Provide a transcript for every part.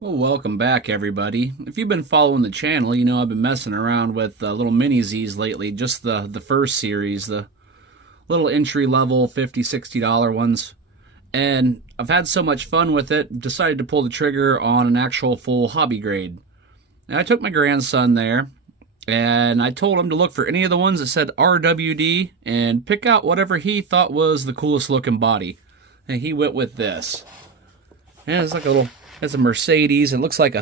Well, welcome back, everybody. If you've been following the channel, you know I've been messing around with little mini Z's lately, just the first series, the little entry-level $50, $60 ones. And I've had so much fun with it, decided to pull the trigger on an actual full hobby grade. And I took my grandson there, and I told him to look for any of the ones that said RWD and pick out whatever he thought was the coolest looking body. And he went with this. And it's like it's a Mercedes. It looks like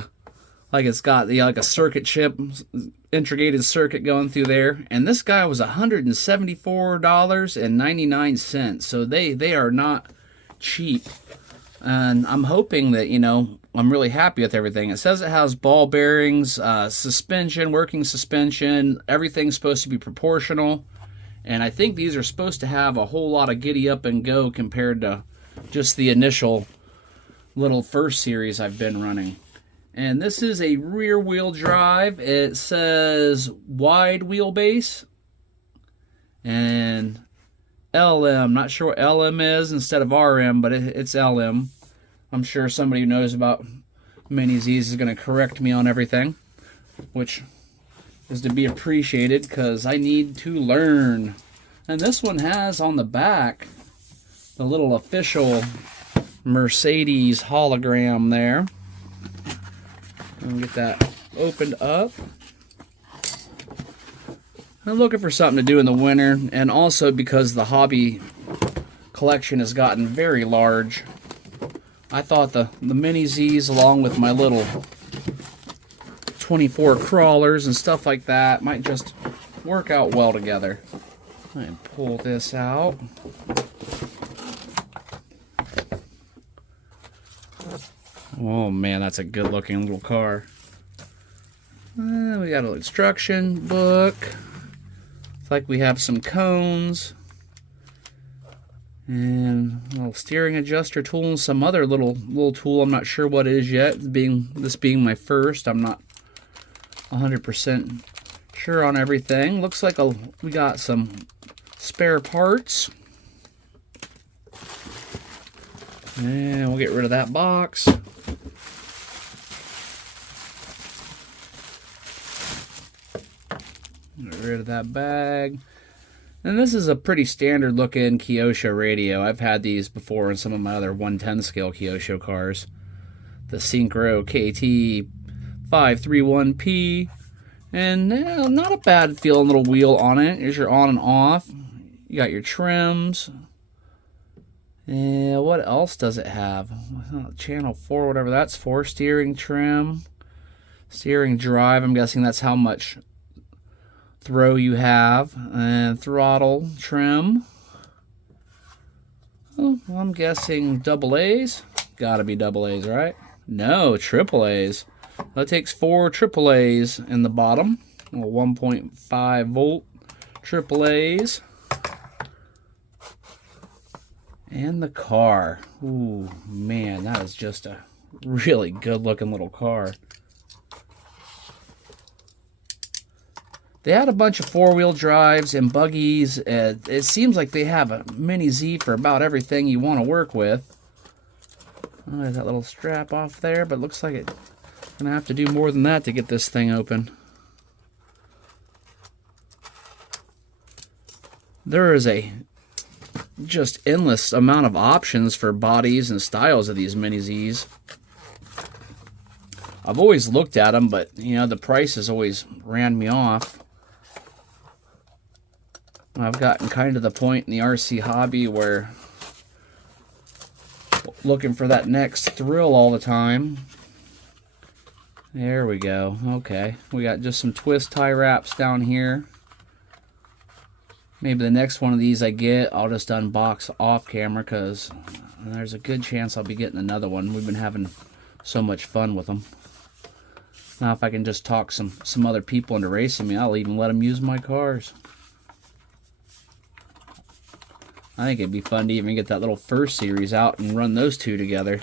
it's got like a circuit chip, integrated circuit going through there. And this guy was $174.99. So they are not cheap. And I'm hoping that, I'm really happy with everything. It says it has ball bearings, suspension, working suspension. Everything's supposed to be proportional. And I think these are supposed to have a whole lot of giddy up and go compared to just the initial little first series I've been running. And this is a rear wheel drive. It says wide wheelbase and LM. Not sure what LM is instead of RM, but it's LM. I'm sure somebody who knows about mini Z's is going to correct me on everything, which is to be appreciated because I need to learn. And this one has on the back the little official Mercedes hologram there. And get that opened up. I'm looking for something to do in the winter, and also because the hobby collection has gotten very large, I thought the mini Z's along with my little 24 crawlers and stuff like that might just work out well together. And pull this out. Oh man, that's a good looking little car. We got an instruction book. It's like we have some cones. And a little steering adjuster tool and some other little tool. I'm not sure what it is yet. This being my first, I'm not 100% sure on everything. Looks like we got some spare parts. And we'll get rid of that box. Get rid of that bag. And this is a pretty standard looking Kyosho radio. I've had these before in some of my other 110 scale Kyosho cars. The Synchro KT531P. And not a bad feeling little wheel on it. Here's your on and off. You got your trims. And what else does it have? Channel 4, whatever that's for. Steering trim. Steering drive. I'm guessing that's how much throw you have. And throttle trim. Oh, well, I'm guessing double A's. Gotta be double A's, right? No, triple A's. Well, it takes 4 triple A's in the bottom. 1.5 volt triple A's. And the car. Ooh, man, that is just a really good looking little car. They had a bunch of 4-wheel drives and buggies. It seems like they have a mini Z for about everything you want to work with. Oh, there's that little strap off there, but it looks like it's going to have to do more than that to get this thing open. There is a just endless amount of options for bodies and styles of these mini Z's. I've always looked at them, but the prices always ran me off. I've gotten kind of the point in the RC hobby where looking for that next thrill all the time. There we go. Okay, we got just some twist tie wraps down here. Maybe the next one of these I get, I'll just unbox off camera because there's a good chance I'll be getting another one. We've been having so much fun with them. Now if I can just talk some other people into racing me, I'll even let them use my cars. I think it'd be fun to even get that little first series out and run those two together.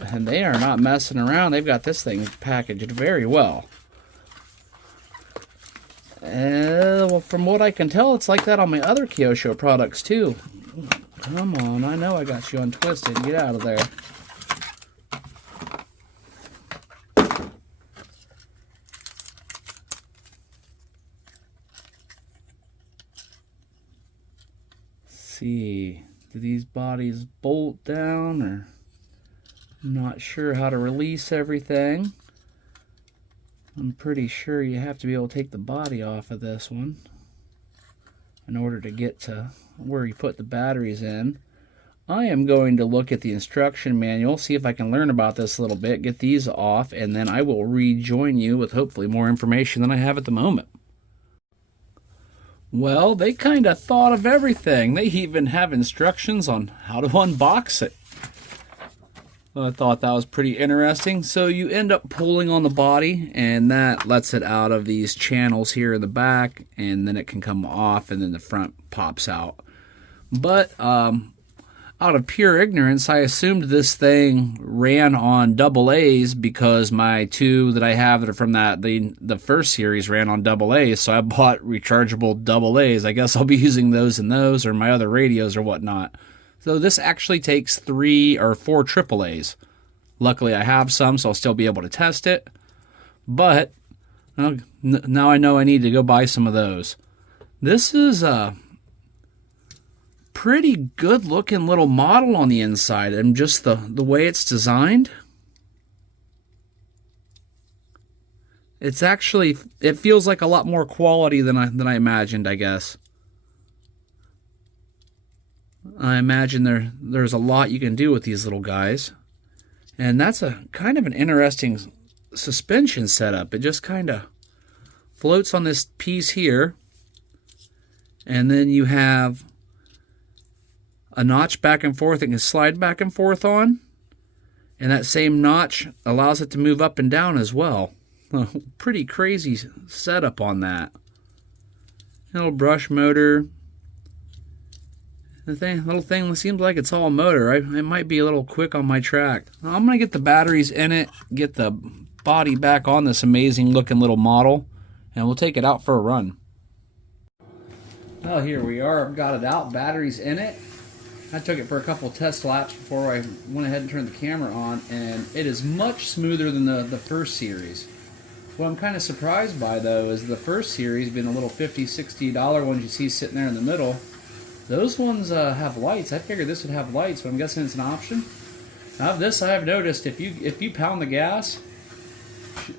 And they are not messing around. They've got this thing packaged very well. Well, from what I can tell, it's like that on my other kyosho products too. Come on, I know I got you untwisted. Get out of there. See, do these bodies bolt down, or I'm not sure how to release everything. I'm pretty sure you have to be able to take the body off of this one in order to get to where you put the batteries in. I am going to look at the instruction manual, see if I can learn about this a little bit, get these off, and then I will rejoin you with hopefully more information than I have at the moment. Well, they kind of thought of everything. They even have instructions on how to unbox it. I thought that was pretty interesting. So you end up pulling on the body, and that lets it out of these channels here in the back, and then it can come off, and then the front pops out. But out of pure ignorance, I assumed this thing ran on double A's because my two that I have that are from the first series ran on double A's, so I bought rechargeable double A's. I guess I'll be using those in those or my other radios or whatnot. So this actually takes 3 or 4 triple A's. Luckily I have some, so I'll still be able to test it. But now I know I need to go buy some of those. This is a pretty good looking little model on the inside, and just the way it's designed. It's actually, it feels like a lot more quality than I imagined, I guess. I imagine there's a lot you can do with these little guys. And that's a kind of an interesting suspension setup. It just kind of floats on this piece here, and then you have a notch back and forth it can slide back and forth on, and that same notch allows it to move up and down as well. Pretty crazy setup on that. Little brush motor. The little thing seems like it's all motor. It might be a little quick on my track. I'm going to get the batteries in it, get the body back on this amazing looking little model, and we'll take it out for a run. Well, here we are. I've got it out, batteries in it. I took it for a couple test laps before I went ahead and turned the camera on, and it is much smoother than the first series. What I'm kind of surprised by, though, is the first series, being the little $50, $60 ones you see sitting there in the middle, those ones have lights. I figured this would have lights, but I'm guessing it's an option. Now this I have noticed, if you pound the gas,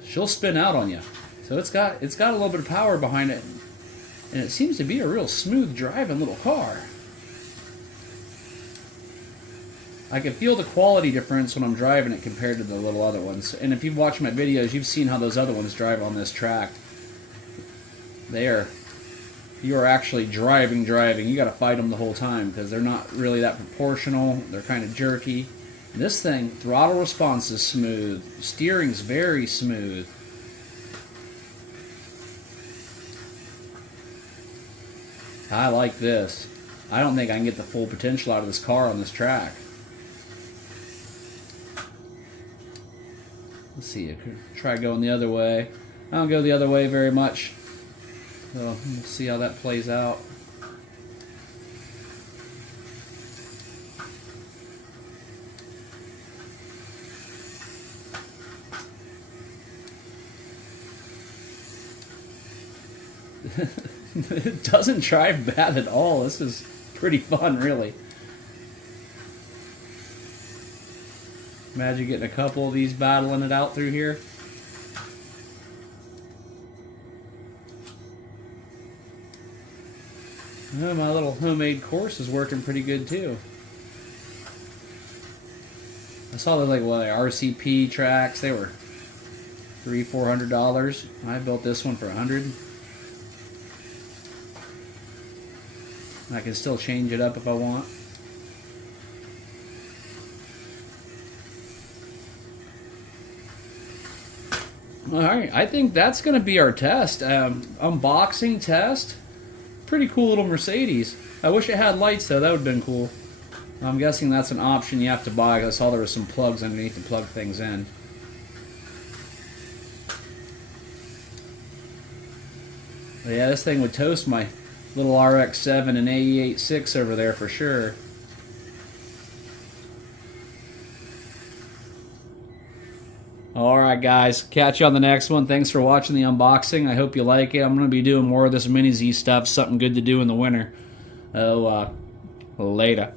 she'll spin out on you. So it's got a little bit of power behind it, and it seems to be a real smooth driving little car. I can feel the quality difference when I'm driving it compared to the little other ones. And if you've watched my videos, you've seen how those other ones drive on this track. You are actually driving. You got to fight them the whole time because they're not really that proportional. They're kind of jerky. And this thing, throttle response is smooth. Steering's very smooth. I like this. I don't think I can get the full potential out of this car on this track. Let's see, I could try going the other way. I don't go the other way very much. So we'll see how that plays out. It doesn't drive bad at all. This is pretty fun, really. Imagine getting a couple of these battling it out through here. Oh, my little homemade course is working pretty good too. I saw those like RCP tracks. They were $300-400. I built this one for $100. I can still change it up if I want. Alright, I think that's going to be our test. Unboxing test. Pretty cool little Mercedes. I wish it had lights though, that would have been cool. I'm guessing that's an option you have to buy. I saw there were some plugs underneath to plug things in. But yeah, this thing would toast my little RX-7 and AE86 over there for sure. Alright guys, catch you on the next one. Thanks for watching the unboxing. I hope you like it. I'm going to be doing more of this Mini Z stuff, something good to do in the winter. Later.